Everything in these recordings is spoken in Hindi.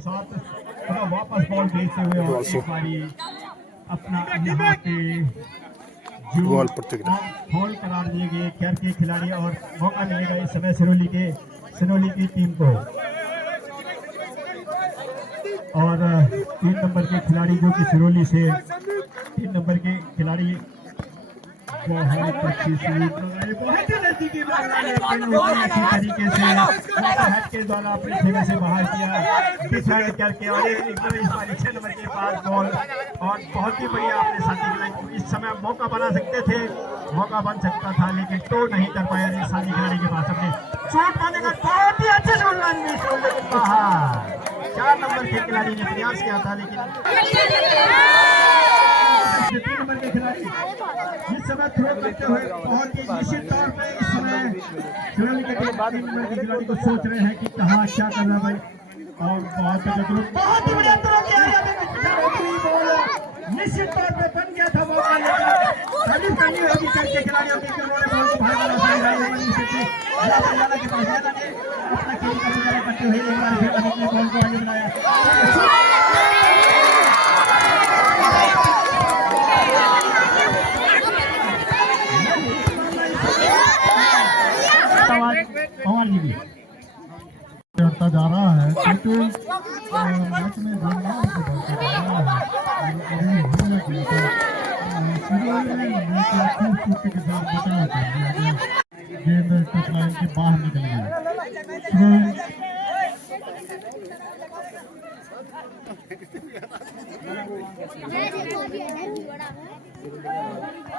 साथ वापस बॉल भेजते हुए और एक बारी अपना यहाँ पे जो फॉल करार दिए गए केयर के खिलाड़ी और मौका मिलेगा इस समय सिरोली की टीम को। और 3 नंबर के खिलाड़ी जो कि सिरोली से 3 नंबर के खिलाड़ी बहुत अच्छी स्वीप लगाई, बहुत ही नजदीकी अच्छी तरीके से हेड के द्वारा अपने खेमे से बाहर किया डिसाइड करके और एकदम इस बार 6 नंबर के पास बॉल और बहुत ही बढ़िया अपने साथी खिलाड़ी इस समय मौका बना सकते थे, मौका बन सकता था लेकिन तो नहीं कर पाया साथी खिलाड़ी के पास अपने शॉट मारने का बहुत ही अच्छे शॉट लेकिन बाहर 4 नंबर के खिलाड़ी ने प्रयास किया था लेकिन 3 नंबर के खिलाड़ी इस समय थ्रो करते हुए बहुत ही निश्चित तौर पे इस समय सिरोली के 3 नंबर के खिलाड़ी को सोच रहे हैं कि कहाँ क्या करना भाई और बहुत ही बढ़िया थ्रो किया निश्चित तौर पे बन गया था मौका लेकिन खाली होगी करके खिलाड़ियों की उन्होंने बॉल को बाहर के पास अपना खेल का गुजारा करते हुए एक बार फिर अपने बॉल को आगे बढ़ाया। करता जा रहा है क्योंकि मैच में गेंद टच लाइन के बाहर निकल गई।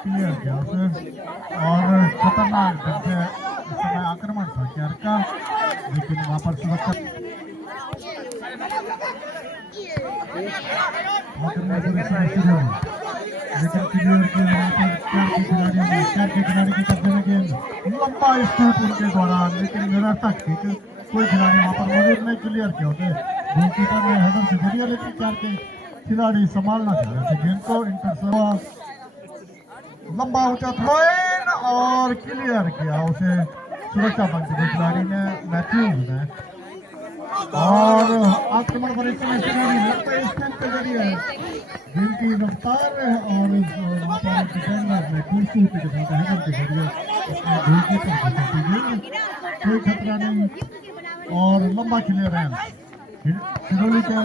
क्लियर किया और खतरनाक ढंग से इस समय आक्रमण था केयर का लेकिन वहां पर सुरक्षा लेकिन क्लियर के खिलाड़ी की कब्जे में गेंद लंबा स्कूप उनके द्वारा लेकिन निरर्थक थी कि कोई खिलाड़ी वहां पर मौजूद नहीं क्लियर किया होते गोलकीपर ने हेडर से जरिए लेकिन केयर के खिलाड़ी संभालना चाह रहे थे गेंद को इंटरसेप्ट लंबा ऊंचा थ्रोइन और क्लियर किया उसे सुरक्षा पंच के खिलाड़ी ने मैथ्यूज ने और आक्रमण पर जिनकी रफ्तार और डिफेंडर ने कुर्सी के हेडर के जरिए कोई खतरा नहीं और लंबा क्लियरेंस सिरोली के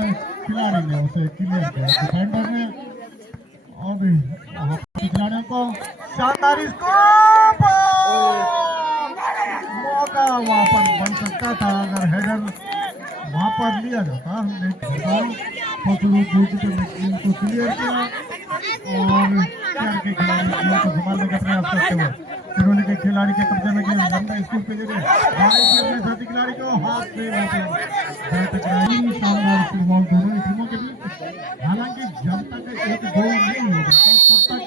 खिलाड़ी ने उसे क्लियर किया डिफेंडर ने और खिलाड़ियों को शानदार स्कोप मौका वहां पर बन सकता था अगर हेडर वहां पर लिया जाता लेकिन को क्लियर किया और के खिलाड़ी को संभालने का प्रयास करते हुए सिरोली के खिलाड़ी के कब्जे में गेंद लंबा स्कूप के जरिए अपने साथी खिलाड़ी को हाथ से शानदार बॉल दोनों टीमों के बीच हालांकि जब तक एक गोल नहीं होगा तब तक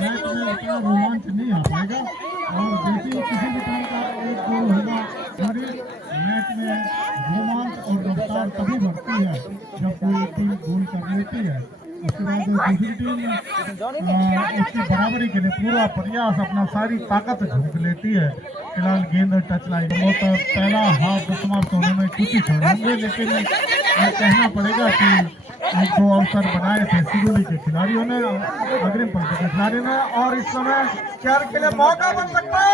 मैच में उतना रोमांच नहीं आ पाएगा और जैसे किसी भी तरह का एक गोल होगा मैच में रोमांच और रफ्तार तभी बढ़ती है जब कोई टीम गोल कर लेती है उसके बाद दूसरी टीम उसकी बराबरी के लिए पूरा प्रयास अपना सारी ताकत झोंक लेती है। फिलहाल गेंद टच लाइन तो पहला हाफ समाप्त होने में कुछ ही क्षण होंगे लेकिन कहना पड़ेगा कि एक 2 अवसर बनाए थे सिरोली के खिलाड़ियों ने अग्रिम पंक्ति के खिलाड़ी ने और इस समय केयर के लिए मौका बन सकता है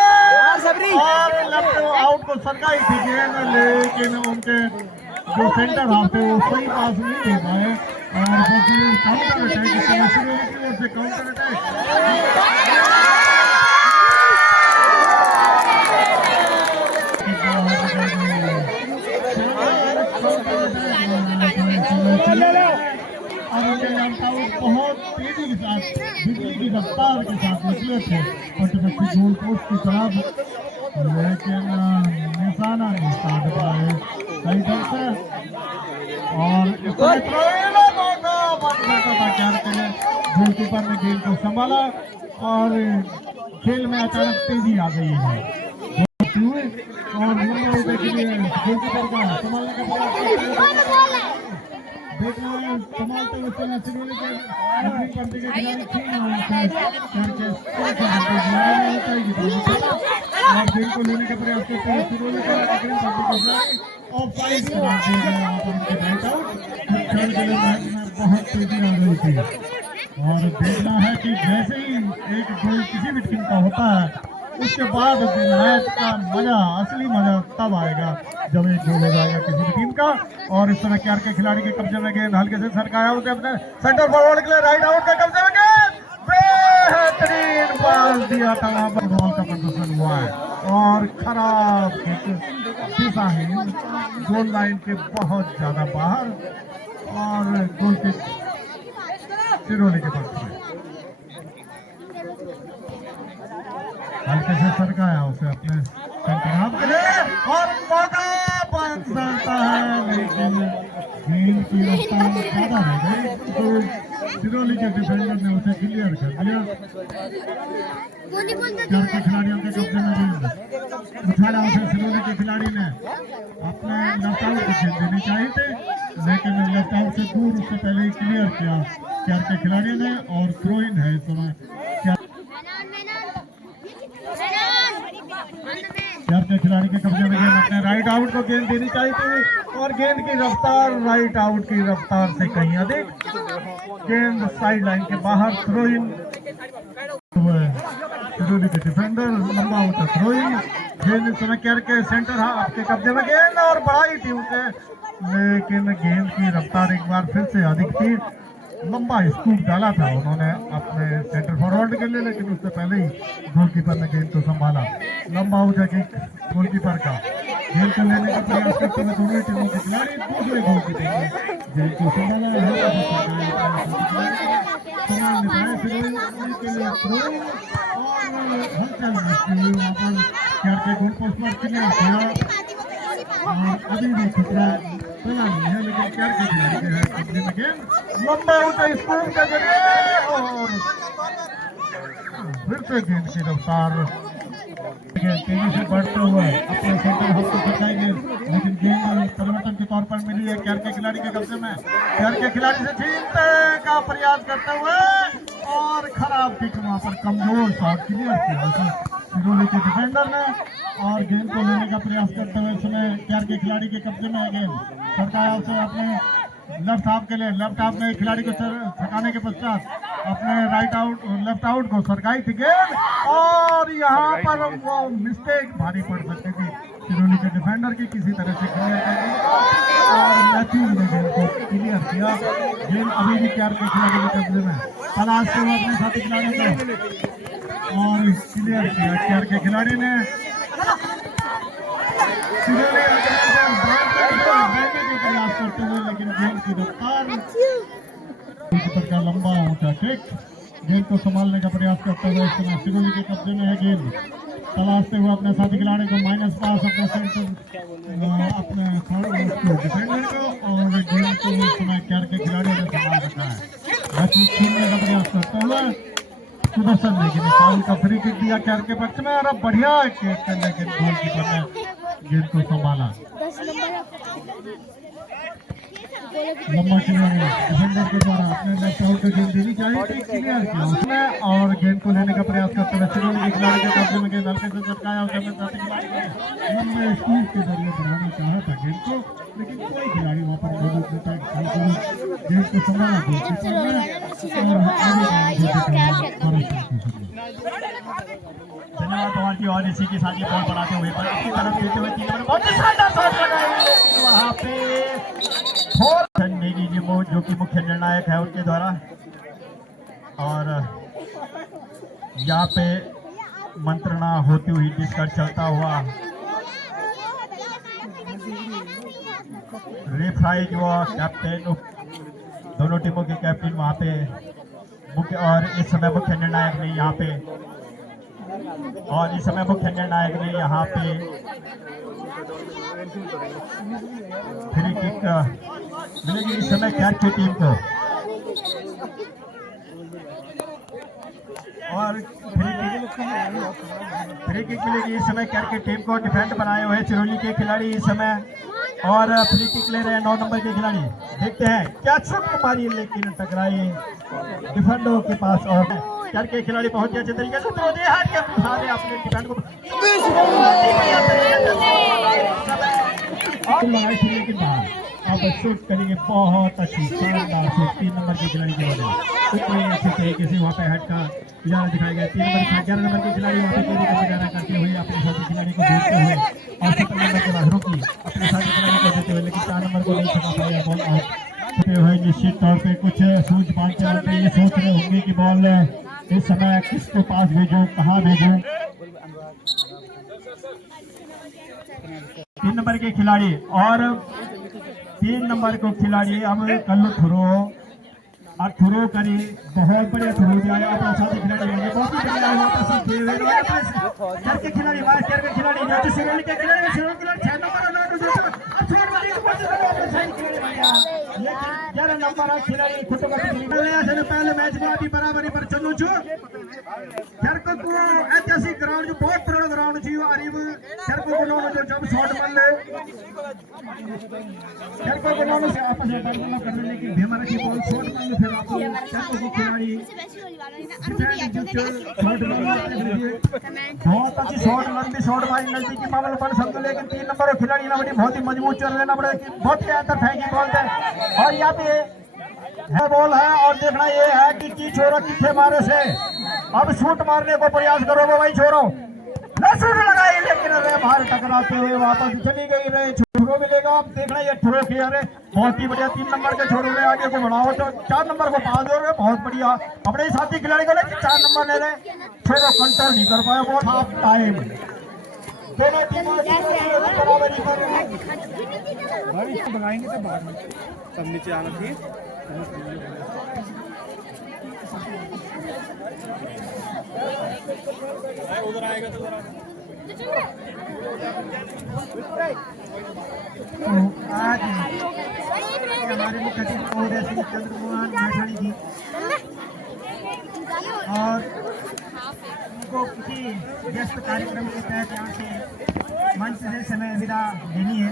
और लेफ्ट आउट को सरकाई थी गेंद लेकिन उनके जो सेंटर हाफ थे वो सही पास नहीं दे पाए और काउंटर अटैक सिरोली की ओर से काउंटर अटैक बहुत तेजी के साथ बिजली की रफ्तार के साथ निकले थे पटपट्टी गोल पोस्ट की तरफ लेकिन निशाना नहीं साध पाए सही ढंग से और गोलकीपर ने गेंद को संभाला और खेल में अचानक तेजी आ गई है और गोलकीपर का संभालने का प्रयास देखना है संभालते हुए चलना सिरोली के अग्रिम पंक्ति के खिलाड़ी और गेंद को लेने का प्रयास करते हैं सिरोली के अग्रिम पंक्ति के खिलाड़ी ऑफ साइड वहां पर उनके राइट आउट गोल की। और देखना है कि जैसे ही एक गोल किसी भी टीम का होता है उसके बाद मैच का मजा, असली मजा तब आएगा जब एक गोल हो जाएगा किसी भी टीम का। और इस समय केआर के खिलाड़ी के कब्जे में गेंद हल्के से सरकाया उसे अपने सेंटर फॉरवर्ड के लिए राइट आउट का कब्जे में गेंद, बेहतरीन पास दिया था, वहां पर बॉल का प्रदर्शन हुआ है और खराब दिशाहीन गोल लाइन के बहुत ज्यादा बाहर और गोल के सिरोली के पक्ष में हल्के से सरकाया उसे अपने सेंटर के लिए और मौका बन जाता है, लेकिन गेंद की रफ्तार ज्यादा रह गई तो सिरोली के डिफेंडर ने उसे क्लियर कर दिया। केआर के खिलाड़ियों के कब्जे में गेंद उछाला उसे सिरोली के खिलाड़ी ने अपने लेफ्ट आउट को गेंद देनी चाहिए थे, लेकिन लेफ्ट आउट से दूर उससे पहले ही क्लियर किया केआर के खिलाड़ी ने और थ्रो इन है इस समय। केआर के खिलाड़ी के कब्जे में गेंद अपने राइट आउट को गेंद देनी चाहिए थी और गेंद की रफ्तार राइट आउट की रफ्तार से कहीं अधिक, गेंद साइड लाइन के बाहर थ्रो इन। सिरोली के डिफेंडर लंबा होता थ्रो इन, गेंद इस समय केआर के सेंटर हाफ के कब्जे में गेंद और बढ़ाई थी उसे, लेकिन गेंद की रफ्तार एक बार फिर से अधिक थी। लंबा स्कूप डाला था उन्होंने अपने सेंटर फॉरवर्ड के लिए, लेकिन उससे पहले ही गोलकीपर ने गेंद को संभाला। लंबा उठा किक गोलकीपर का, गेंद को लेने का प्रयास करते हुए दोनों टीमों के खिलाड़ी दूसरे गोलकीपर ने गेंद को संभाला के गोल पोस्ट पर क्लियर किया और अभी भी खतरा बना नहीं है, लेकिन केआर के खिलाड़ी के है कब्जे में गेंद लंबा उठा स्कूप के जरिए और फिर से गेंद की रफ्तार तेजी से बढ़ते हुए अपने सेंटर हाफ को बचाएंगे, लेकिन गेंद परिवर्तन के तौर पर मिली है केआर के खिलाड़ी के कब्जे में। केआर के खिलाड़ी से छीनने का प्रयास करते हुए और खराब किक वहां पर कमजोर शॉट क्लियर किया सिरोली के डिफेंडर ने और गेंद को लेने का प्रयास करते हुए इसमें केआर के खिलाड़ी के कब्जे में है गेंद, सरकाया उसे अपने लेफ्ट हाफ के लिए, लेफ्ट हाफ में खिलाड़ी को थकाने के पश्चात अपने राइट आउट लेफ्ट आउट को सरकाई थी गेंद और यहाँ पर वो मिस्टेक भारी पड़ सकती थी सिरोली के डिफेंडर की, किसी तरह से क्लियर कर दी और मैथ्यूज ने गेंद को क्लियर किया। गेंद अभी भी केआर के खिलाड़ी के कब्जे में, तलाशते हुए अपने साथी खिलाड़ियों को और क्लियर किया केआर के खिलाड़ी ने। प्रयास करते हुए लेकिन गेंद की रफ्तार का लंबा ऊंचा किक, गेंद को संभालने का प्रयास करते हुए इस समय सिरोली के कब्जे में है गेंद, तलाशते हुए अपने साथी खिलाड़ी को माइनस पास अपने सेंटर अपने डिफेंडर को और गेंद को इस समय केआर के खिलाड़ियों ने संभाल रखा है, छीनने का प्रयास करते हुए सुदर्शन लेकिन फाउल का फ्री किक दिया केआर के पक्ष में और अब बढ़िया किक लेकिन गोलकीपर ने गेंद को संभाला। लंबा खिलाड़ी डिफेंडर के द्वारा अपने लेफ्ट आउट को गेंद देनी चाहिए थी, क्लियर किया उसने और गेंद को लेने का प्रयास करते हुए सिरोली के खिलाड़ी के कब्जे में गेंद हल्के से चटकाया उसे अपने साथी खिलाड़ी ने लंबे स्कूप के जरिए बढ़ाना चाहा था गेंद को, लेकिन कोई खिलाड़ी वहां पर मौजूद नहीं था, गेंद को संभाला गोलकीपर धन्यवाद पवार की और इसी के साथ ये बॉल बढ़ाते हुए पर अपनी तरफ देते हुए तीन नंबर बहुत शानदार शॉट लगाई वहां पे नेगी जी जो कि मुख्य निर्णायक है उनके द्वारा और यहाँ पे मंत्रणा होती हुई जिसका चलता हुआ रेफरी जो कैप्टन दोनों टीमों के कैप्टन वहां पे मुख्य और इस समय मुख्य निर्णायक ने यहाँ पे फ्री किक मिलेगी इस समय केआर की टीम को और फ्री किक मिलेगी इस समय केआर की टीम को। डिफेंड बनाए हुए सिरोली के खिलाड़ी इस समय और फ्री किक ले रहे हैं 9 नंबर के खिलाड़ी, देखते हैं क्या छुट मारी लेकिन टकराई डिफेंडरों के पास और केआर के खिलाड़ी बहुत ही अच्छे तरीके से थ्रो दे हाथ के सारे अपने डिफेंड को अब शूट करेंगे, बहुत अच्छी शानदार शूट 3 नंबर के खिलाड़ी के वाले इतने अच्छे तरीके से वहाँ पे हेड का इशारा दिखाया गया। 3 नंबर 11 नंबर के खिलाड़ी वहाँ पे तेजी का इशारा करते हुए अपने साथी खिलाड़ी को देखते हुए और 17 नंबर के बाद रुकी अपने साथी खिलाड़ी को देते हुए, लेकिन 4 नंबर को नहीं छका पाया बॉल आउट होते हुए। निश्चित तौर पे कुछ सूझ पाँच चलते ये सोच रहे होंगे कि बॉल इस समय किसके पास भेजूं, कहाँ भेजूं। 3 नंबर के खिलाड़ी और 3 नंबर को खिलाड़ी अब कल्लू थ्रो और थ्रो करी, बहुत बढ़िया थ्रो दिया अपना साथी खिलाड़ी बहुत ही बढ़िया वापस के खिलाड़ी मास्टर के खिलाड़ी जो सिरोली के खिलाड़ी 6 नंबर नंबर खिलाड़ी पहले मैच में अभी बराबरी पर चलू छू ऐतिहासिक ग्राउंड जो बहुत पुराना ग्राउंड थी जो जब शॉट मल से आपस में करने की भेमा रखी बॉल शॉट मल फिर आपको खिलाड़ी बहुत अच्छी शॉट लंबी शॉट मारी नजदीकी मामला बन सकते, लेकिन 3 नंबर और खिलाड़ी ना बड़ी बहुत ही मजबूत चल लेना पड़े, बहुत ही अंदर फेंकी बॉल है और यहाँ पे है बॉल है और देखना ये है कि की छोरो किथे मारे से अब शूट मारने को प्रयास करोगे भाई छोरो शूट लगाई, लेकिन अरे बाहर टकराते हुए वापस चली गई रहे छोरो मिलेगा। अब देखना ये थ्रो की अरे बहुत ही बढ़िया 3 नंबर के छोरो ने आगे को बढ़ाओ तो 4 नंबर को पास दे रहे बहुत बढ़िया अपने साथी खिलाड़ी को लेकिन 4 नंबर ले रहे छोरो कंट्रोल नहीं कर पाया बहुत हाफ टाइम दोनों टीमों बराबरी पर बनाएंगे तो बाद में सब नीचे आना चाहिए। उधर आएगा तो आज हमारे मुख्य अतिथि महोदय श्री चंद्रमोहन मैठाणी जी और उनको किसी व्यस्त कार्यक्रम के तहत यहाँ से मंच से समय विदा लेनी है,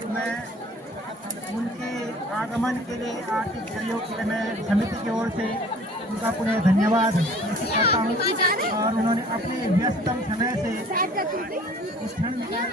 तो मैं उनके आगमन के लिए आर्थिक सहयोग के लिए मैं समिति की ओर से उनका पुनः धन्यवाद करता हूँ और उन्होंने अपने व्यस्ततम समय से ठंड निकाल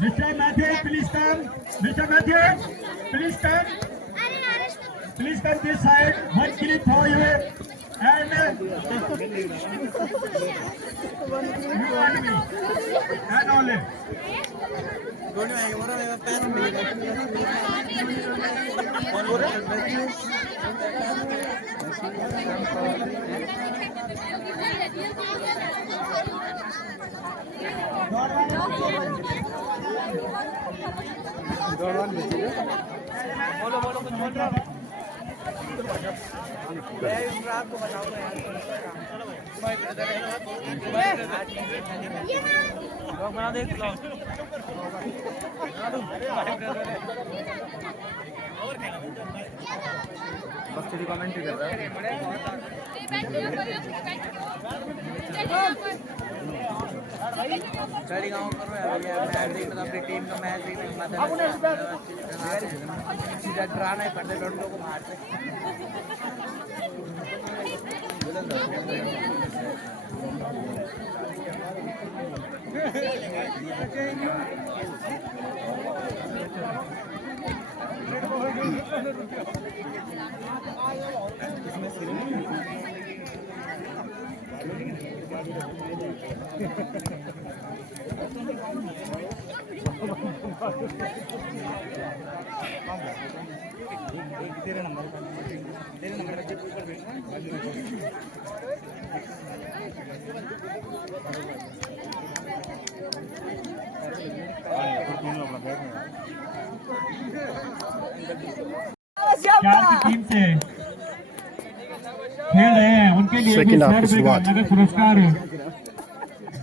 Mr. Matthew, please come. Mr. Matthew, please come. Please come this side. One clip for you. And you and me. And only. बना दे बस तेरी कमेंट कर रहा है गाड़ी गाँव करो यार मैच देखना अपनी टीम का मैच देखना सीधा डराना है पड़ते लोगों को मारते तेरे नंबर पे ऊपर बैठना चार की टीम से खेल रहे हैं उनके लिए नगद पुरस्कार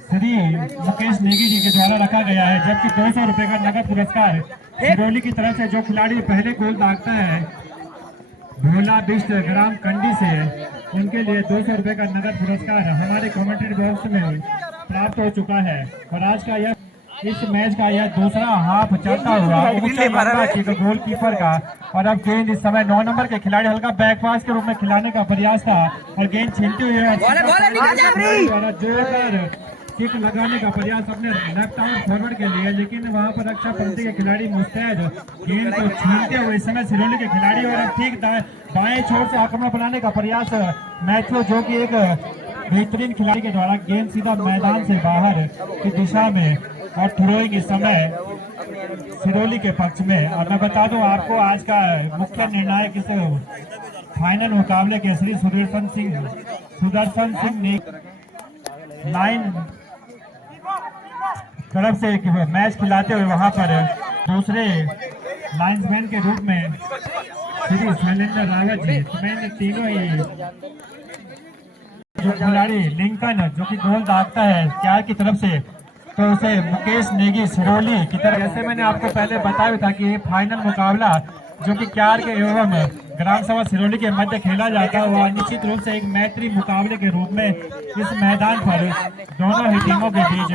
श्री मुकेश नेगी जी के द्वारा रखा गया है, जबकि 200 रुपए का नगद पुरस्कार सिरोली की तरफ से जो खिलाड़ी पहले गोल दागता है भोला बिष्ट ग्राम कंडी से उनके लिए 200 रुपए का नगद पुरस्कार हमारे कमेंट्री बॉक्स में प्राप्त हो चुका है। और आज का यह इस मैच का यह दूसरा हाफ चलता हुआ गोलकीपर का। और अब गेंद इस समय 9 नंबर के खिलाड़ी हल्का बैकपास के रूप में खिलाने का प्रयास था और गेंद छीनते हुए जोरदार किक लगाने का प्रयास अपने लेफ्ट आर्म फॉरवर्ड के लिए, लेकिन वहां पर रक्षा पंक्ति के खिलाड़ी मुस्तैद गेंद को छीनते हुए इस समय सिरोली के खिलाड़ी। और अब ठीक बाएं छोर से आक्रमण बनाने का प्रयास मैथ्यू, जो कि एक बेहतरीन खिलाड़ी के द्वारा गेंद सीधा मैदान से बाहर की दिशा में और थ्रोइंग इस समय सिरोली के पक्ष में। और मैं बता दूं आपको आज का मुख्य निर्णायक इस फाइनल मुकाबले के श्री सुदर्शन सिंह ने लाइन तरफ से मैच खिलाते हुए वहां पर दूसरे लाइन्समैन के रूप में श्री शैलेंद्र रावत जी, मैंने तीनों ही जो खिलाड़ी लिंकन जो कि गोल दागता है क्यार की तरफ से, तो उसे मुकेश नेगी सिरोली की तरफ। जैसे मैंने आपको पहले बताया था कि फाइनल मुकाबला जो कि क्यार के एवं ग्राम सभा सिरोली के मध्य खेला जाता है वह निश्चित रूप से एक मैत्री मुकाबले के रूप में इस मैदान पर दोनों ही टीमों के बीच,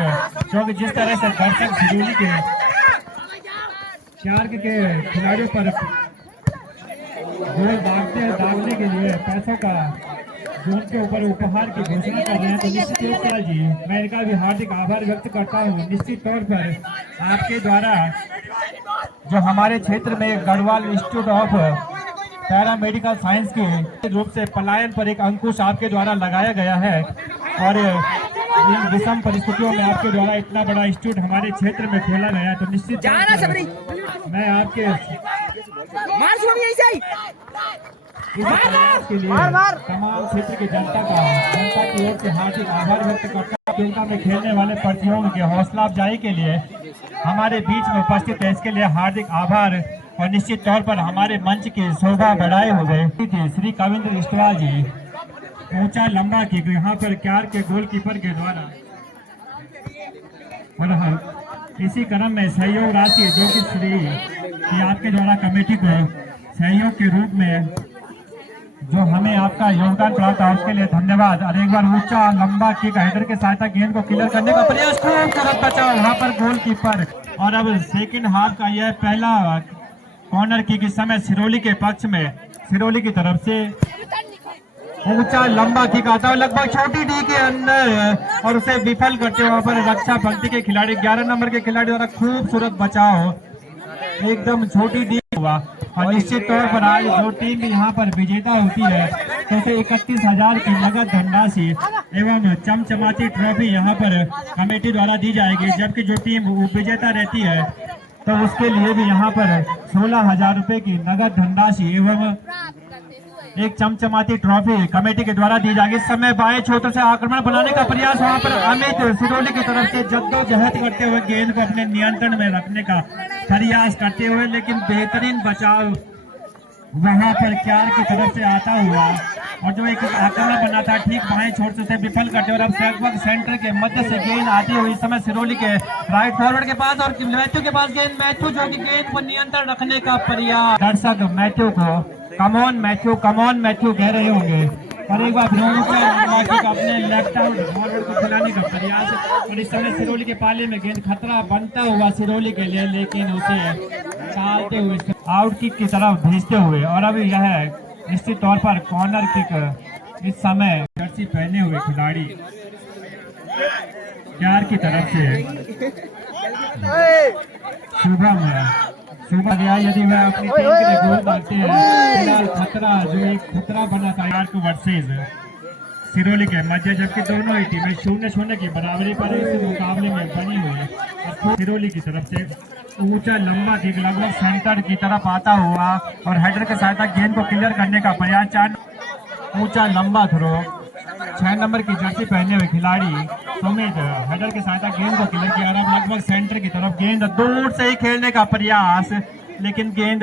जो कि जिस तरह से दर्शक सिरोली के क्यार के खिलाड़ियों पर गोल दागने के लिए पैसों का जो उनके ऊपर उपहार की घोषणा कर रहे हैं, तो निश्चित रूप से जी मैं इनका भी हार्दिक आभार व्यक्त करता हूँ। निश्चित तौर पर आपके द्वारा जो हमारे क्षेत्र में Garhwal institute of para medical science के रूप से पलायन पर एक अंकुश आपके द्वारा लगाया गया है और इन विषम परिस्थितियों में आपके द्वारा इतना बड़ा इंस्टीट्यूट हमारे क्षेत्र में खोला गया, तो निश्चित मैं आपके के लिए तमाम क्षेत्र की जनता की ओर से हार्दिक आभार व्यक्त करता हूं। प्रतियोगिता में खेलने वाले प्रतियोगियों की हौसला अफजाई के लिए हमारे बीच में उपस्थित है, इसके लिए हार्दिक आभार। और निश्चित तौर पर हमारे मंच की शोभा बढ़ाए हुए थे श्री कविंद्र इस्टवाल जी, ऊंचा लंबा किक यहाँ पर क्यार के गोलकीपर के द्वारा। और हम इसी क्रम में सहयोग राशि जो कि श्री आपके द्वारा कमेटी को सहयोग के रूप में जो हमें आपका योगदान प्राप्त है उसके लिए धन्यवाद। और एक बार ऊंचा लंबा किक हेडर के सहायता गेंद को क्लियर करने का प्रयास, खूब करत बचाव वहां पर गोलकीपर। और अब सेकंड हाफ का यह पहला कॉर्नर किक इस समय सिरोली के पक्ष में, सिरोली की तरफ से ऊंचा लंबा किक आता है लगभग छोटी डी के अंदर और उसे विफल करते वहां पर रक्षा पंक्ति के खिलाड़ी 11 नंबर के खिलाड़ी द्वारा खूबसूरत बचाव, एकदम छोटी डी हुआ। और निश्चित तौर पर आज जो टीम यहाँ पर विजेता होती है तो उसे 31,000 की नगद धनराशि एवं चमचमाती ट्रॉफी यहाँ पर कमेटी द्वारा दी जाएगी, जबकि जो टीम उपविजेता रहती है तो उसके लिए भी यहाँ पर 16,000 रुपए की नगद धनराशि एवं एक चमचमाती ट्रॉफी कमेटी के द्वारा दी जाएगी। इस समय बाएं छोर से आक्रमण बनाने का प्रयास वहां पर अमित सिरोली की तरफ से जद्दोजहद करते हुए गेंद को अपने नियंत्रण में रखने का प्रयास करते हुए, लेकिन बेहतरीन बचाव वहां पर क्यार की तरफ से आता हुआ और जो एक आक्रमण बना था ठीक बाएं छोर से विफल करते और अब लगभग सेंटर के मध्य से गेंद आती हुई इस समय सिरोली के राइट फॉरवर्ड के पास और मैथ्यू के पास गेंद, मैथ्यू जो कि गेंद पर नियंत्रण रखने का प्रयास। दर्शक मैथ्यू को कमॉन मैथ्यू कह रहे होंगे और एक बार अपने लेफ्ट आउट फॉरवर्ड को खिलाने का प्रयास। और इस समय सिरोली के पाले में गेंद खतरा बनता हुआ सिरोली के लिए, लेकिन उसे टालते हुए आउट किक की तरफ भेजते हुए। और अभी यह निश्चित तौर पर कॉर्नर किक इस समय जर्सी पहने हुए खिलाड़ी क्यार की तरफ से शुभम गया, यदि वह अपनी टीम के लिए गोल डालते हैं फिलहाल खतरा जो एक खतरा बना था यार को वर्सेज सिरोली के मध्य, जबकि दोनों ही टीमें 0-0 की बराबरी पर इस मुकाबले में बनी हुई। और सिरोली की तरफ से ऊंचा लंबा किक लगभग सेंटर की तरफ आता हुआ और हेडर के सहायता गेंद को क्लियर करने का प्रयास। 4 ऊंचा लंबा थ्रो 6 नंबर की जर्सी पहने हुए खिलाड़ी सुमित हेडर के सहायता गेंद को क्लियर किया। लगभग सेंटर की तरफ गेंद दूर से ही खेलने का प्रयास, लेकिन गेंद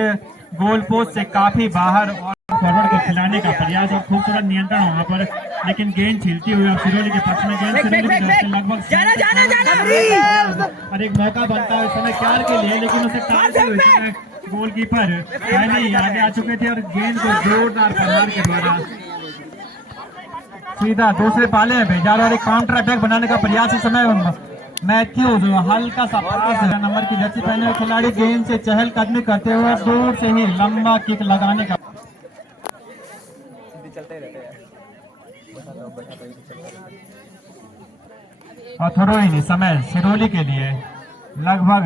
गोल पोस्ट से काफी बाहर और फॉरवर्ड को खिलाने का प्रयास और खूबसूरत नियंत्रण वहां पर, लेकिन गेंद छिलती हुई सिरोली के पक्ष में गेंद सिरोली की तरफ से लगभग और एक मौका बनता है इस समय क्यार के लिए, लेकिन उसे टालते हुए गोलकीपर पहले ही आगे आ चुके थे और गेंद को जोरदार प्रहार के द्वारा सीधा दूसरे पाले में भेजा और एक काउंटर अटैक बनाने का प्रयास इस समय मैथ्यूज हल्का सा पास नंबर की जर्सी पहने हुए खिलाड़ी गेंद से चहलकदमी करते हुए दूर से ही लंबा किक लगाने का चलते रहते हैं। और थ्रोइंग समय सिरोली के लिए लगभग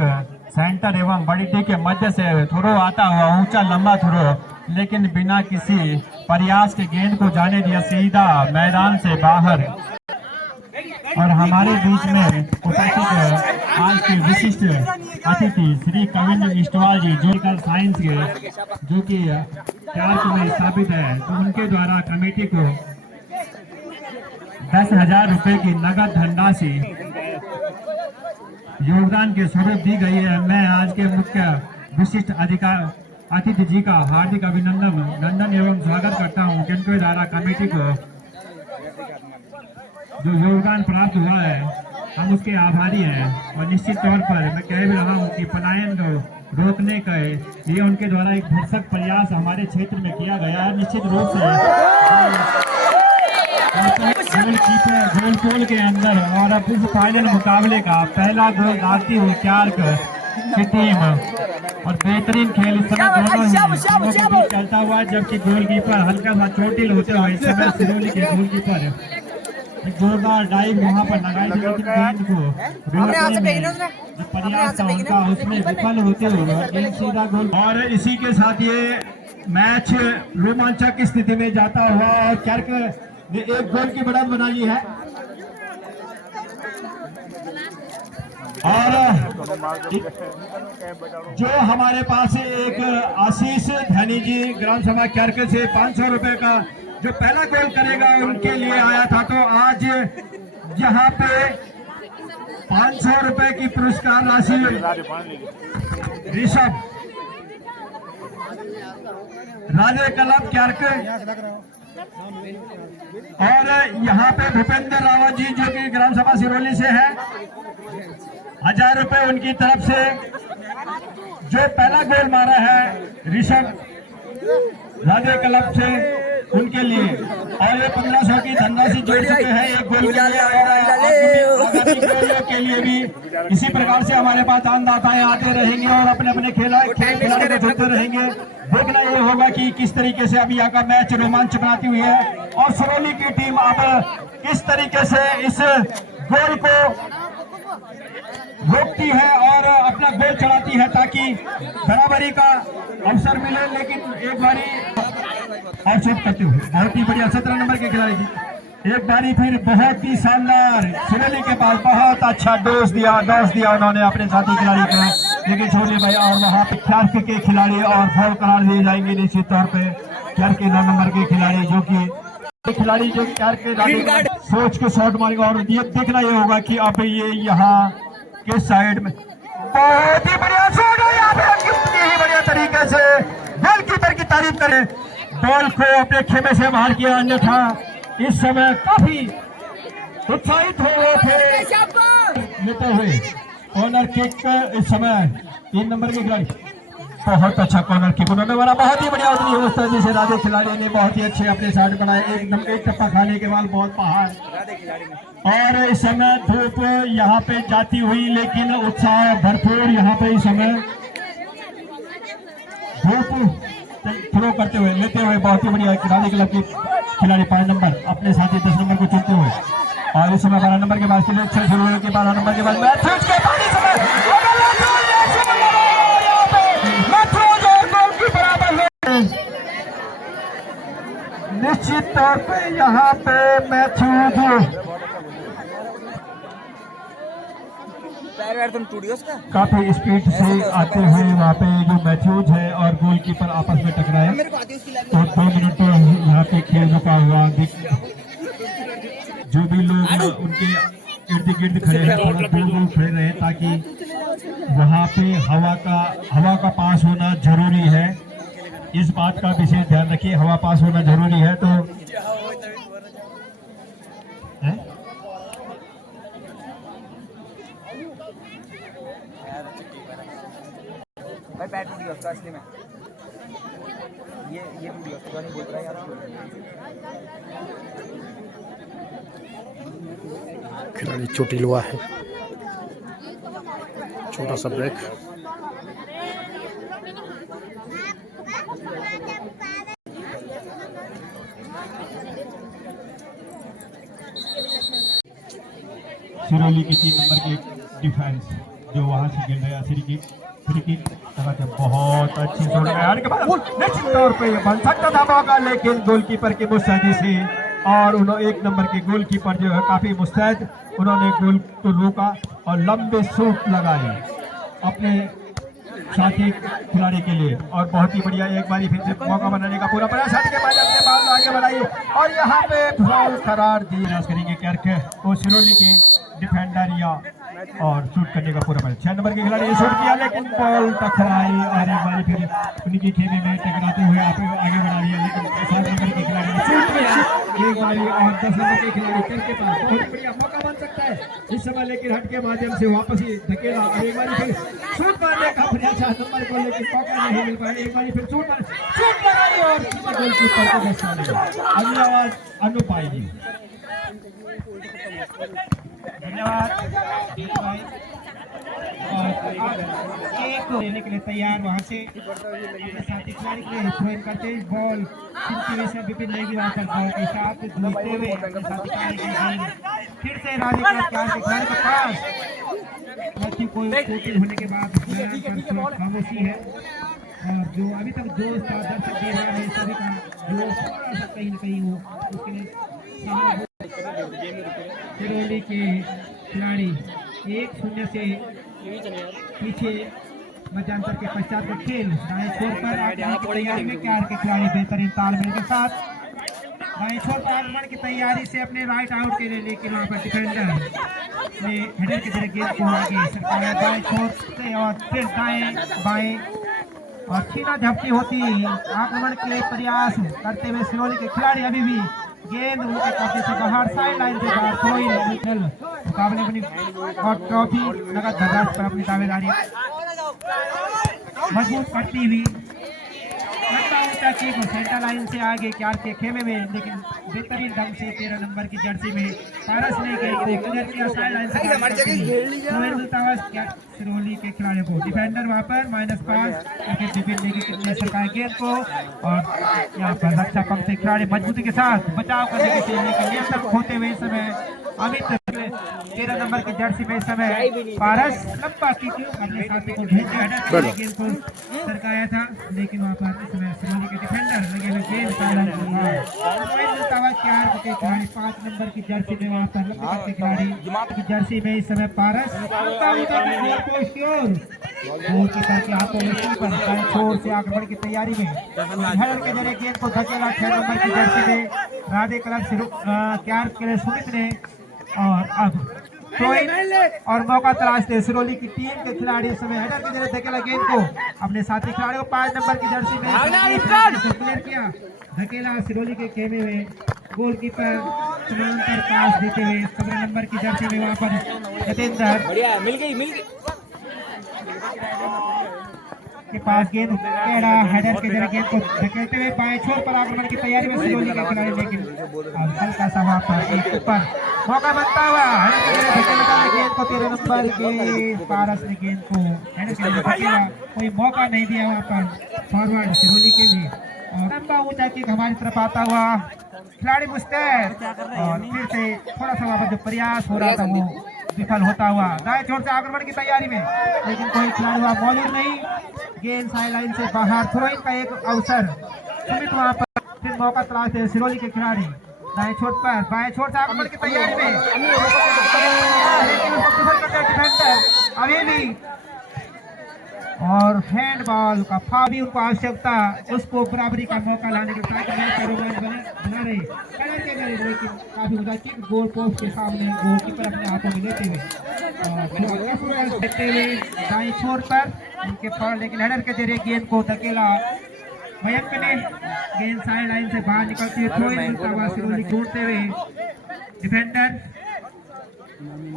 सेंटर एवं बड़ी टी के मध्य से थ्रो आता हुआ ऊंचा लंबा थ्रो, लेकिन बिना किसी प्रयास के गेंद को जाने दिया सीधा मैदान से बाहर। और हमारे बीच में उपस्थित आज के विशिष्ट अतिथि श्री कविंद्र इस्टवाल जी जो साइंस के जो कि क्लार्क में स्थापित है, तो उनके द्वारा कमेटी को 10,000 रुपए की नगद धनराशि योगदान के स्वरूप दी गई है। मैं आज के मुख्य विशिष्ट अतिथि जी का हार्दिक अभिनंदन एवं स्वागत करता हूं, जिनके द्वारा कमेटी को जो योगदान प्राप्त हुआ है हम उसके आभारी हैं। और निश्चित तौर पर मैं कह भी रहा हूं कि पलायन को रोकने का ये उनके द्वारा एक भरसक प्रयास हमारे क्षेत्र में किया गया है। निश्चित रूप से गोल गोल के अंदर और अब इस फाइनल मुकाबले का पहला गोल डालती हुई क्लार्क की टीम और बेहतरीन खेल इस समय दोनों ही टीमों के बीच चलता हुआ, जबकि गोलकीपर हल्का सा चोटिल होते हुए इस समय सिरोली के गोलकीपर एक जोरदार डाइव वहां पर लगाई थी, लेकिन गेंद को रोकने में जो प्रयास था उनका उसमें विफल होते हुए गेंद सीधा गोल। और इसी के साथ ये मैच रोमांचक की स्थिति में जाता हुआ और क्लार्क ने एक गोल की बढ़त बना ली है। और जो हमारे पास एक आशीष धनी जी ग्राम सभा क्लार्क से 500 रुपए का जो पहला गोल करेगा उनके लिए आया था, तो आज यहाँ पे 500 रुपए की पुरस्कार राशि ऋषभ राजे क्लब क्लार्क और यहाँ पे भूपेंद्र रावत जी जो कि ग्राम सभा सिरोली से है, 1000 रुपए उनकी तरफ से। जो पहला गोल मारा है ऋषभ राजे क्लब से उनके लिए, और ये 1500 की धनराशि जोड़ चुके हैं एक गोल के लिए। और आगामी गोलों के लिए भी इसी प्रकार से हमारे पास दानदाताएं आते रहेंगे और अपने अपने खिलाड़ी को जोड़ते रहेंगे। देखना ये होगा कि किस तरीके से अभी यहाँ का मैच रोमांच बनाती हुई है और सिरोली की टीम अब किस तरीके से इस गोल को रोकती है और अपना गोल चढ़ाती है ताकि बराबरी का अवसर मिले। लेकिन एक बारी और शूट करते हुए बहुत ही बढ़िया 17 नंबर के खिलाड़ी जी एक बारी फिर बहुत ही शानदार सिरोली के पास बहुत अच्छा डोज दिया उन्होंने अपने साथी खिलाड़ी को, लेकिन छोटे भाई और वहां पे क्लार्क के खिलाड़ी और फॉल करार दिए जाएंगे निश्चित तौर पे। क्लार्क के 9 नंबर के खिलाड़ी जो क्लार्क के सोच के शॉट मारेगा और ये देखना ये होगा कि अब ये यहाँ के साइड में बहुत ही बढ़िया शॉट है, यहाँ पे कितनी ही बढ़िया तरीके से गोलकीपर की तारीफ करें, बॉल को अपने खेमे से बाहर किया। अन्यथा इस समय काफी उत्साहित हो रहे थे लेते हुए कॉर्नर किक। इस समय 3 नंबर के खिलाड़ी बहुत अच्छा कॉर्नर किक उन्होंने मारा, बहुत ही बढ़िया उतनी व्यवस्था जिसे राधे खिलाड़ी ने बहुत ही अच्छे अपने साइड बनाए, एकदम एक टप्पा खाने के बाद बहुत पहाड़। और इस समय धूप यहाँ पे जाती हुई लेकिन उत्साह भरपूर यहाँ पे इस समय धूप थ्रो करते हुए लेते हुए बहुत ही बढ़िया राधे क्लब के खिलाड़ी 5 नंबर अपने साथी 10 नंबर को चुनते हुए। और इस समय 12 नंबर के बाद शुरू होने के 12 नंबर के बाद निश्चित तौर पे यहाँ पे मैथ्यूज काफी स्पीड से आते हुए वहाँ पे जो मैथ्यूज है और गोलकीपर आपस में टकराए, तो 2 मिनट यहाँ पे खेल रुका हुआ। जो भी लोग उनके इर्द गिर्द खड़े हैं थोड़ा दूर खड़े रहे ताकि वहाँ पे हवा का पास होना जरूरी है। इस बात का विशेष ध्यान रखिए, हवा पास होना जरूरी है। तो भाई बैट टूट गया उसका असली में, ये टूट गया उसका, नहीं बोल रहा यार। खिलाड़ी चोटिल हुआ है। छोटा सा ब्रेक। सिरोली की 3 नंबर की डिफेंस जो वहां से खेल रहे हैं फ्री किक बहुत अच्छी छोड़ गया निश्चित तौर पे ये बन सकता था मौका, लेकिन गोलकीपर की मुस्तैदी से और उन्होंने 1 नंबर के गोलकीपर जो है काफी मुस्तैद, उन्होंने गोल को रोका और लंबे शॉट लगाए अपने साथी खिलाड़ी के लिए और बहुत ही बढ़िया एक बारी फिर से मौका बनाने का पूरा प्रयास के बाद अपने बॉल आगे बढ़ाई और यहाँ पे फाउल करार दिए करेंगे क्यार्क और सिरोली के डिफेंडर या और शूट करने का पूरा प्रयास। 6 नंबर के खिलाड़ी ने शूट किया लेकिन बॉल टकराई और एक बारी फिर उनकी खेमे में टकराते हुए आगे बढ़ा लिया, लेकिन 7 नंबर के खिलाड़ी ने शूट किया एक बारी और 10 नंबर के खिलाड़ी के पास बहुत बढ़िया मौका बन सकता है इस समय, लेकिन हट के माध्यम से वापस ही धकेला और एक बारी फिर शूट मारने का प्रयास 7 नंबर को, लेकिन मौका नहीं मिल पाया। एक बारी फिर शूट लगाई और गोलकीपर को बचा लिया। धन्यवाद अनुपाई जी, धन्यवाद एक लेने के लिए तैयार वहां से साथी खिलाड़ी के लिए थ्रो इन करते बॉल विपिन लेगी वहां पर बॉल के साथ जूझते हुए अपने साथी खिलाड़ी की गेंद फिर से राजे खिलाड़ी के पास कोई होने के बाद खामोशी है और जो अभी तक जो दर्शक दे रहा है सभी का जो थोड़ा सा कहीं न कहीं हो उसके लिए सिरोली के खिलाड़ी 1-0 से पीछे मध्यांतर के पश्चात का खेल दाएं छोर पर तैयारी में क्यार के खिलाड़ी बेहतरीन तालमेल के साथ दाएं छोर पर आक्रमण की तैयारी से अपने राइट आउट के लिए, लेकिन वहां पर डिफेंडर ने हेडर की तरह गेंद को आगे सरकाया दाएं छोर से और फिर दाएं बाएं और छीना झपटी होती आक्रमण के प्रयास करते हुए सिरोली के खिलाड़ी अभी भी गेंद उनके कब्जे से बाहर साइड लाइन से बाहर कोई मुकाबले बनी और ट्रॉफी नगद धनराशि पर अपनी दावेदारी मजबूत करती हुई सेंटर लाइन से आगे क्यार के खेमे में, लेकिन बेहतरीन ढंग से 13 नंबर की जर्सी में पारस ने साइड लाइन से सिरोली के खिलाड़ी को डिफेंडर वहां पर -5 कितने सरकार गेंद को और यहाँ पर रक्षा पंख से खिलाड़ी मजबूती के साथ बचाव करने के नियंत्रण खोते हुए समय अमित 13 नंबर की जर्सी में इस समय पारस लंबा किक अपने साथी को भेज गेंद को सरकाया था, लेकिन वहां पर इस समय सिरोली के डिफेंडर लगे हुए गेंद के खिलाड़ी 5 नंबर की जर्सी में वहां पर लंबा के खिलाड़ी की जर्सी में इस समय पारस गोलकीपर के हाथों में छोर से आक्रमण की तैयारी में हेडर के जरिए गेंद को धकेला 6 नंबर की जर्सी में राधे क्लब से क्यार के लिए सुमित ने और अब और मौका तलाशते सिरोली की टीम के खिलाड़ी इस समय हेडर के जरिए धकेला गेंद को अपने साथी खिलाड़ी को 5 नंबर की जर्सी में क्लियर किया धकेला सिरोली के खेमे में गोलकीपर समांतर पास देते हुए 17 नंबर की जर्सी में वहां पर जतेंद्र मिल गई के पास गेंद टेढ़ा हेडर के जरिए गेंद को धकेलते हुए बाएं छोर पर आक्रमण की तैयारी में सिरोली के खिलाड़ी, लेकिन हल्का सा वहां पर एक ऊपर मौका बनता हुआ गेंद को 13 नंबर के पारस ने गेंद को हेडर के जरिए धकेला, कोई मौका नहीं दिया वहां पर फॉरवर्ड सिरोली के लिए और लंबा ऊंचा किक हमारी तरफ आता हुआ खिलाड़ी मुस्तैद और फिर से थोड़ा सा वहां पर जो प्रयास हो रहा था वो विफल होता हुआ दाएं छोर से आक्रमण की तैयारी में, लेकिन कोई खिलाड़ी वहां मौजूद नहीं, गेंद साइड लाइन से बाहर थ्रोइंग का एक अवसर सुमित वहां पर फिर मौका तलाशते सिरोली के खिलाड़ी दाएं छोर पर बाएं छोर से आक्रमण की तैयारी में, लेकिन डिफेंडर अभी भी और हैंडबॉल का फाउल भी उनको आवश्यकता उसको बराबरी का मौका लाने के ताकि बना रहे के गए, लेकिन काफी उदासीन गोल पोस्ट के सामने गोलकीपर अपने हाथों में लेते हुए दाएं छोर पर उनके पर, लेकिन हेडर के जरिए गेंद को धकेला मयंक ने गेंद साइड लाइन से बाहर निकलती हुई थ्रो इन मिलता हुआ सिरोली ढूंढते हुए डिफेंडर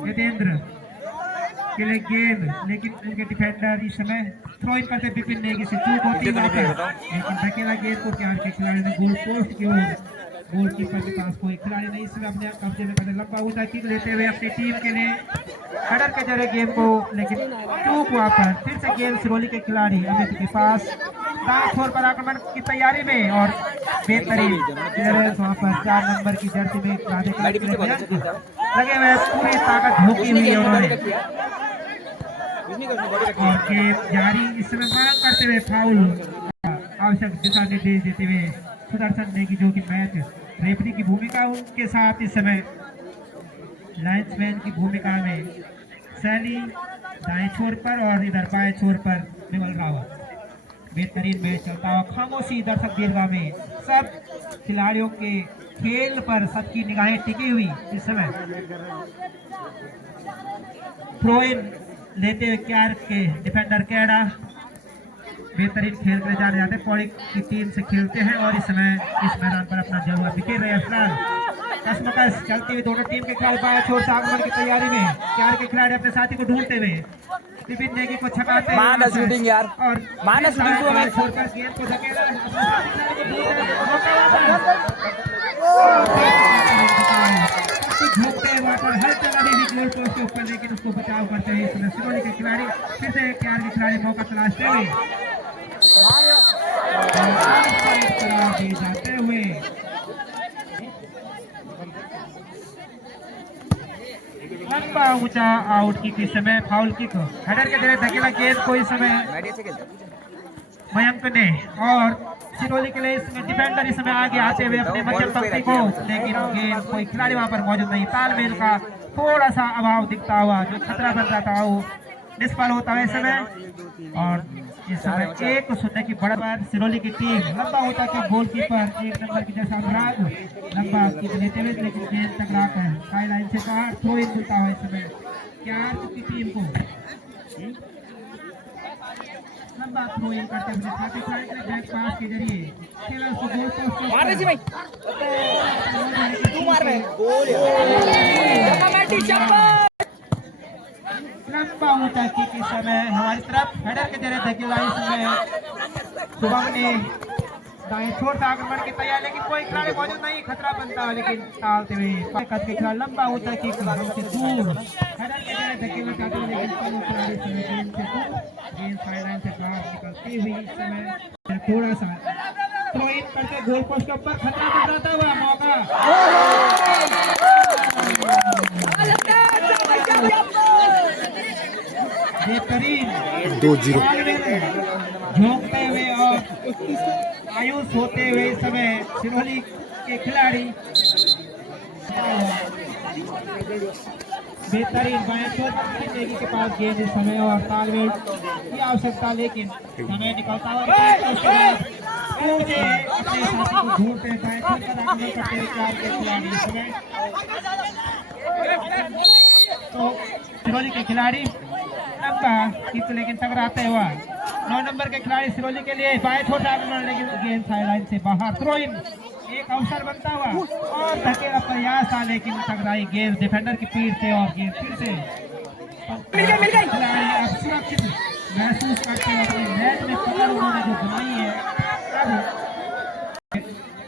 जतेंद्र के लिए गेंद, लेकिन उनके डिफेंडर इस समय थ्रो इन करते विपिन नेगी से चूक होती है, लेकिन धकेला गेंद को क्यार के खिलाड़ी ने गोल पोस्ट की ओर गोलकीपर के पास कोई खिलाड़ी नहीं इसमें अपने कब्जे में करते लंबा ऊंचा किक लेते हुए अपनी टीम के लिए हेडर के जरिए गेंद को लेकिन चूक वहां पर फिर से गेंद सिरोली के खिलाड़ी अमित के पास दाएं छोर पर आक्रमण की तैयारी में और बेहतरीन क्लियरेंस वहां पर 4 नंबर की जर्सी में लगे हुए पूरी ताकत झोंकी हुई है उन्होंने और गेम जारी। इस समय मांग करते हुए फाउल आवश्यक दिशा निर्देश देते हुए सुदर्शन नेगी जो कि मैच रेफरी की भूमिका उनके साथ इस समय लाइन्समैन की भूमिका में सैली दाएं छोर पर और इधर बाएं छोर पर विमल रावत। बेहतरीन मैच चलता हुआ खामोशी दर्शक दीर्घा में सब खिलाड़ियों के खेल पर सबकी निगाहें टिकी हुई। इस समय थ्रो इन लेते हुए क्यार के डिफेंडर कैडा बेहतरीन खेल कर जाने जाते पौड़ी की टीम से खेलते हैं और इस समय इस मैदान पर अपना जलवा बिखेर रहे हैं। फिलहाल कसमकस चलती हुई दोनों टीम के खिलाड़ी बाएं छोर से आगमन की तैयारी में क्यार के खिलाड़ी अपने साथी को ढूंढते हुए विपिन नेगी को छकाते हैं और छोड़कर गेंद को धकेला झोंकते वहां पर हर जगह भी गोल पोस्ट के ऊपर लेकिन उसको बचाव करते हुए इस समय सिरोली के खिलाड़ी फिर से क्यार के खिलाड़ी मौका तलाशते हुए जाते हुए लंबा ऊंचा आउट किक। इस समय फाउल किक हेडर के जरिए धकेला गेंद को इस समय मयंक ने और सिरोली के लिए इसमें डिफेंडर इस समय आगे आते हुए अपने मध्यम पंक्ति को लेकिन गेंद कोई खिलाड़ी वहां पर मौजूद नहीं। तालमेल का थोड़ा सा अभाव दिखता हुआ जो खतरा बन जाता है वो निष्फल होता है इस समय और इस समय 1-0 की बढ़त सिरोली की टीम। लंबा होता कि गोलकीपर 1 नंबर की जैसा अनुराग लंबा किक लेते हुए लेकिन गेंद टकरा कर साइड लाइन से बाहर थ्रो इन मिलता है इस समय क्यार की टीम को लंबा थ्रो इन करते हुए साथी बैक पास के जरिए खेला उसको गोल पोस्ट लंबा होता कि इस समय हमारी तरफ हेडर के जरिए धकेला इस समय शुभम ने दाएं छोर से आक्रमण की तैयारी लेकिन कोई खिलाड़ी मौजूद नहीं खतरा बनता है लेकिन टालते हुए कद के खिलाड़ी लंबा होता कि हमसे दूर हेडर के जरिए धकेलना चाहते हैं लेकिन दोनों खिलाड़ी गेंद से दूर गेंद साइड लाइन से बाहर निकलती हुई इस समय थोड़ा सा थ्रो इन करके गोल पोस्ट के ऊपर खतरा बन हुआ मौका बेहतरीन 2-0 झोंकते हुए और आयुष होते हुए इस समय सिरोली के खिलाड़ी बेहतरीन बाएं छोर पर के पास गेंद इस समय और तालमेल की आवश्यकता लेकिन समय निकलता हुआ अपने साथी को ढूंढते हैं बाएं छोर पर आक्रमण करते हुए क्यार के खिलाड़ी इस समय तो सिरोली के खिलाड़ी लंबा किक लेकिन टकराते हुआ 9 नंबर के खिलाड़ी सिरोली के लिए बाएं छोटा आक्रमण लेकिन गेंद साइड लाइन से बाहर थ्रो इन एक अवसर बनता हुआ और धकेला प्रयास था लेकिन टकराई गेंद डिफेंडर की पीठ से और गेंद फिर से खिलाड़ी अब सुरक्षित महसूस करते हुए अपने नेट में पकड़ उन्होंने जो बनाई है अब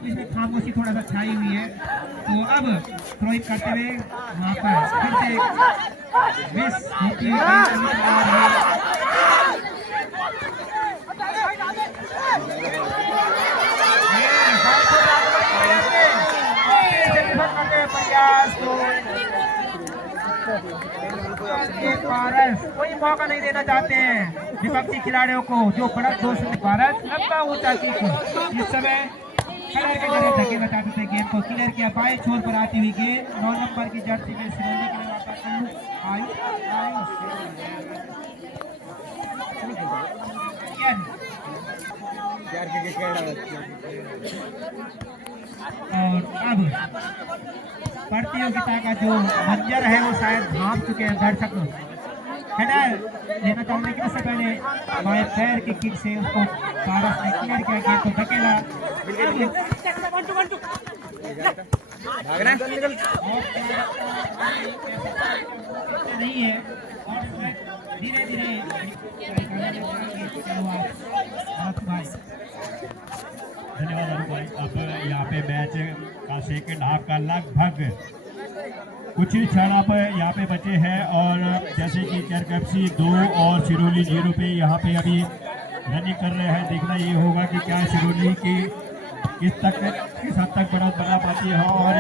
इसमें खामोशी थोड़ा सा छाई हुई है तो अब थ्रो इन करते हुए वहां पर फिर से मिस होती हुई कोई मौका नहीं देना चाहते हैं विपक्षी खिलाड़ियों को जो बड़ा दोस्त भारत लंबा ऊंचा किक इस समय कलर के जरिए धकेलना चाहते थे गेंद को क्लियर किया बाएं छोर पर आती हुई गेंद 9 नंबर की जर्सी में सिरोली के लिए वापस और अब प्रतियोगिता का जो मंजर है वो शायद भाप चुके हैं दर्शक हेडर लेना चाहूंगा कि इससे पहले बाएं पैर की किक से उसको पारस ने क्लियर किया गेंद को धकेला नहीं है और धीरे धीरे धन्यवाद अरुण भाई। अब यहाँ पे मैच का सेकंड हाफ का लगभग कुछ क्षण आप यहाँ पे बचे हैं और जैसे कि केरकेफ्सी 2 और सिरोली 0 पे यहाँ पे अभी रनिंग कर रहे हैं। देखना ये होगा कि क्या सिरोली की किस हद तक बढ़त बना पाती है। और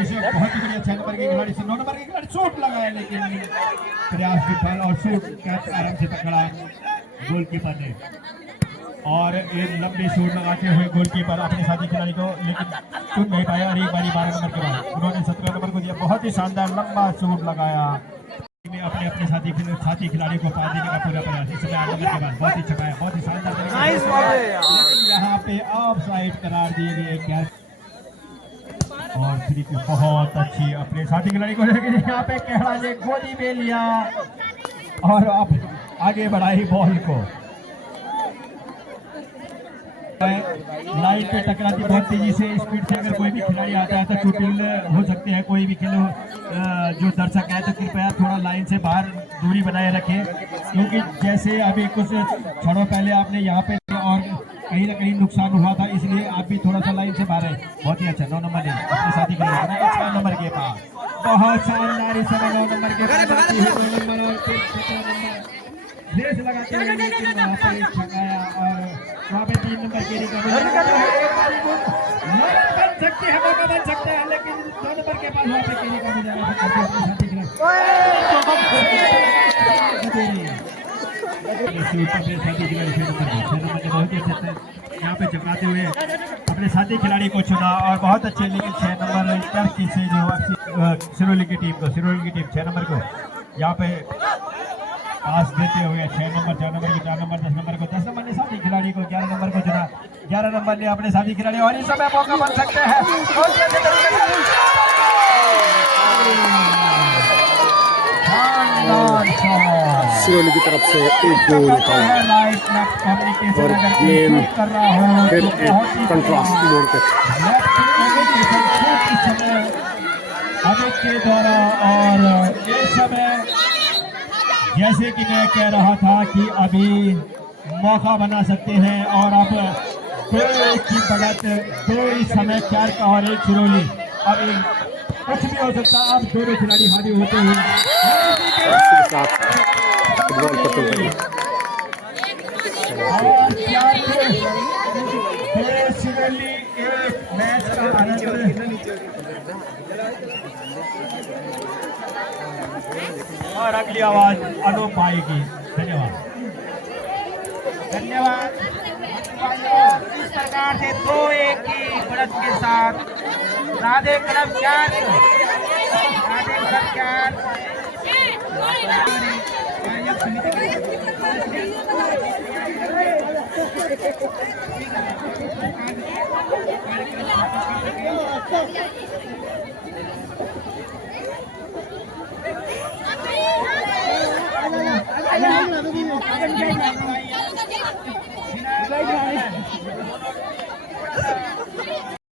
इसे बहुत ही बढ़िया 6 नंबर के खिलाड़ी से 9 नंबर के खिलाड़ी शॉट लगाया, लेकिन प्रयास विफल और शॉट कैच आराम से पकड़ा गोलकीपर ने। और एक लंबी शॉट लगाते हुए गोलकीपर अपने साथी खिलाड़ी को लेकिन चुन नहीं पाया। और एक बारी 12 नंबर के बाद उन्होंने 17 नंबर को दिया। बहुत ही शानदार लंबा शॉट लगाया, अपने अपने साथी खिलाड़ी को पा देने का पूरा प्रयास। इस समय 8 नंबर के बाद बहुत ही छकाया, बहुत ही शानदार तरीके से यहाँ पे ऑफ साइड करार दिए गए कैच। और फ्री की बहुत अच्छी अपने साथी खिलाड़ी को लेकर यहाँ पे कहड़ा ने गोदी में लिया और अब आगे बढ़ाई बॉल को। लाइन पे टकराती बहुत तेजी से स्पीड से अगर कोई भी खिलाड़ी आता है तो चोटिल हो सकते हैं। कोई भी खेलो जो दर्शक है तो कृपया थोड़ा लाइन से बाहर दूरी बनाए रखें, क्योंकि जैसे अभी कुछ क्षणों पहले आपने यहाँ पे और कहीं ना कहीं नुकसान हुआ था, इसलिए आप भी थोड़ा सा लाइन से बाहर है। बहुत ही अच्छा 9 नंबर ने अपने साथी खिलाड़ी 6 नंबर के पास बहुत शानदार इस समय 9 नंबर के रेस लगाते हुए लेकिन वहाँ पे छकाया और वहाँ पे 3 नंबर के बन सकते हैं, मौका बन सकता है, लेकिन 2 नंबर के पास वहाँ पे केरी का मुझे साथी खिलाड़ी यहाँ पे चकराते हुए अपने साथी खिलाड़ी को चुना और बहुत अच्छे। लेकिन 6 नंबर से जो सिरोली की टीम 6 नंबर को यहाँ पे पास देते हुए 6 नंबर 4 नंबर की 4 नंबर 10 नंबर को 10 नंबर ने साथी खिलाड़ी को 11 नंबर को चुना। 11 नंबर ने अपने साथी खिलाड़ी और इस समय मौका बन सकते हैं। सिरोली की तरफ से एक गोल और गेम फिर एक कंट्रास्ट मोड़ पे के द्वारा। और इस समय जैसे कि मैं कह रहा था कि अभी मौका बना सकते हैं और अब 2 की बढ़त 2 इस समय 4 का और 1 सिरोली। अब कुछ भी हो सकता है, अब दोनों खिलाड़ी हावी होते हुए सिरोली एक मैच का आनंद और अगली आवाज अनूप पाएगी। धन्यवाद धन्यवाद। इस प्रकार से 2-1 की बढ़त के साथ राधे क्लब 4 कार्यक्रम